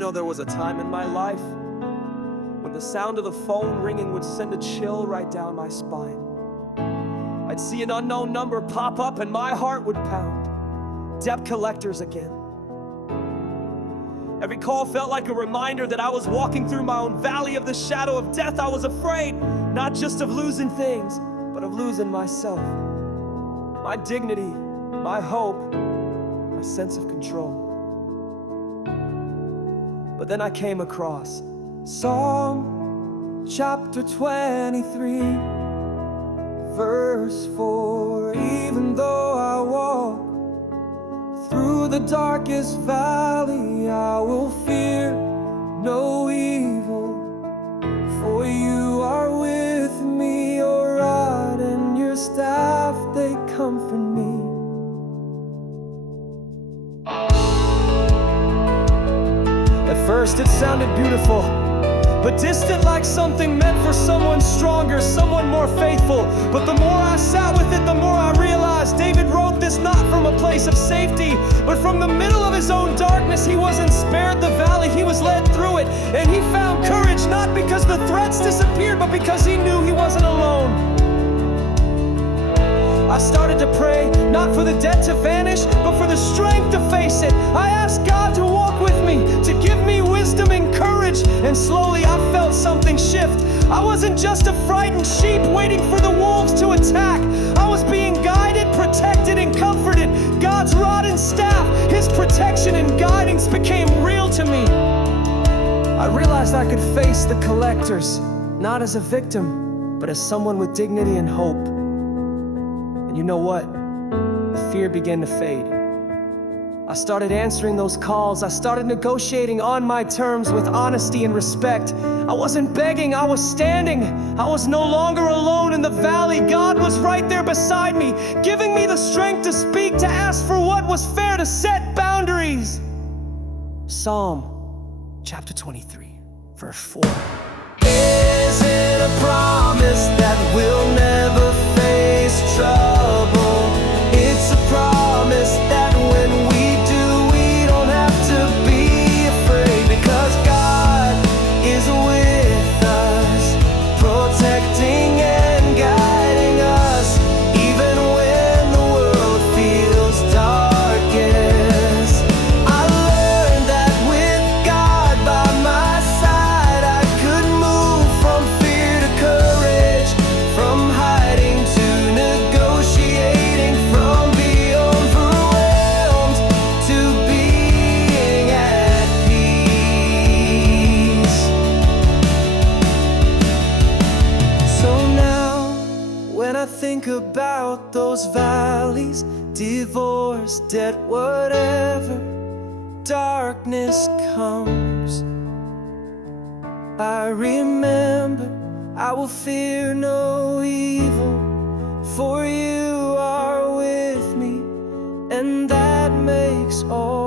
know there was a time in my life when the sound of the phone ringing would send a chill right down my spine. I'd see an unknown number pop up and my heart would pound. Debt collectors again. Every call felt like a reminder that I was walking through my own valley of the shadow of death. I was afraid, not just of losing things, but of losing myself. My dignity, my hope, my sense of control. But then I came across Psalm chapter 23, verse 4. Even though I walk through the darkest valley, I will fear no evil, for you are with me. Your rod and your staff, they comfort me. At first it sounded beautiful, but distant, like something meant for someone stronger, someone more faithful. But the more I sat with it, the more I realized David wrote this not from a place of safety, but from the middle of his own darkness. He wasn't spared the valley, he was led through it. And he found courage, not because the threats disappeared, but because he knew he wasn't alone. I started to pray, not for the debt to vanish, but for the strength to face it. I asked God to walk with me, to give me wisdom and courage. And slowly I felt something shift. I wasn't just a frightened sheep waiting for the wolves to attack. I was being guided, protected, and comforted. God's rod and staff, his protection and guidance became real to me. I realized I could face the collectors, not as a victim, but as someone with dignity and hope. And you know what? The fear began to fade. I started answering those calls. I started negotiating on my terms with honesty and respect. I wasn't begging, I was standing. I was no longer alone in the valley. God was right there beside me, giving me the strength to speak, to ask for what was fair, to set boundaries. Psalm chapter 23, verse 4. Is it a promise that we'll never face trouble? It's a promise that when we do, we don't have to be afraid, because God is with us, protecting and guiding us, even when the world feels darkest. I learned that with God by my side, I could move from fear to courage, from hiding to negotiating, from being overwhelmed to being at peace. So now, when I think about those valleys, divorce, debt, whatever darkness comes, I remember I will fear no evil, for you are with me, and that makes all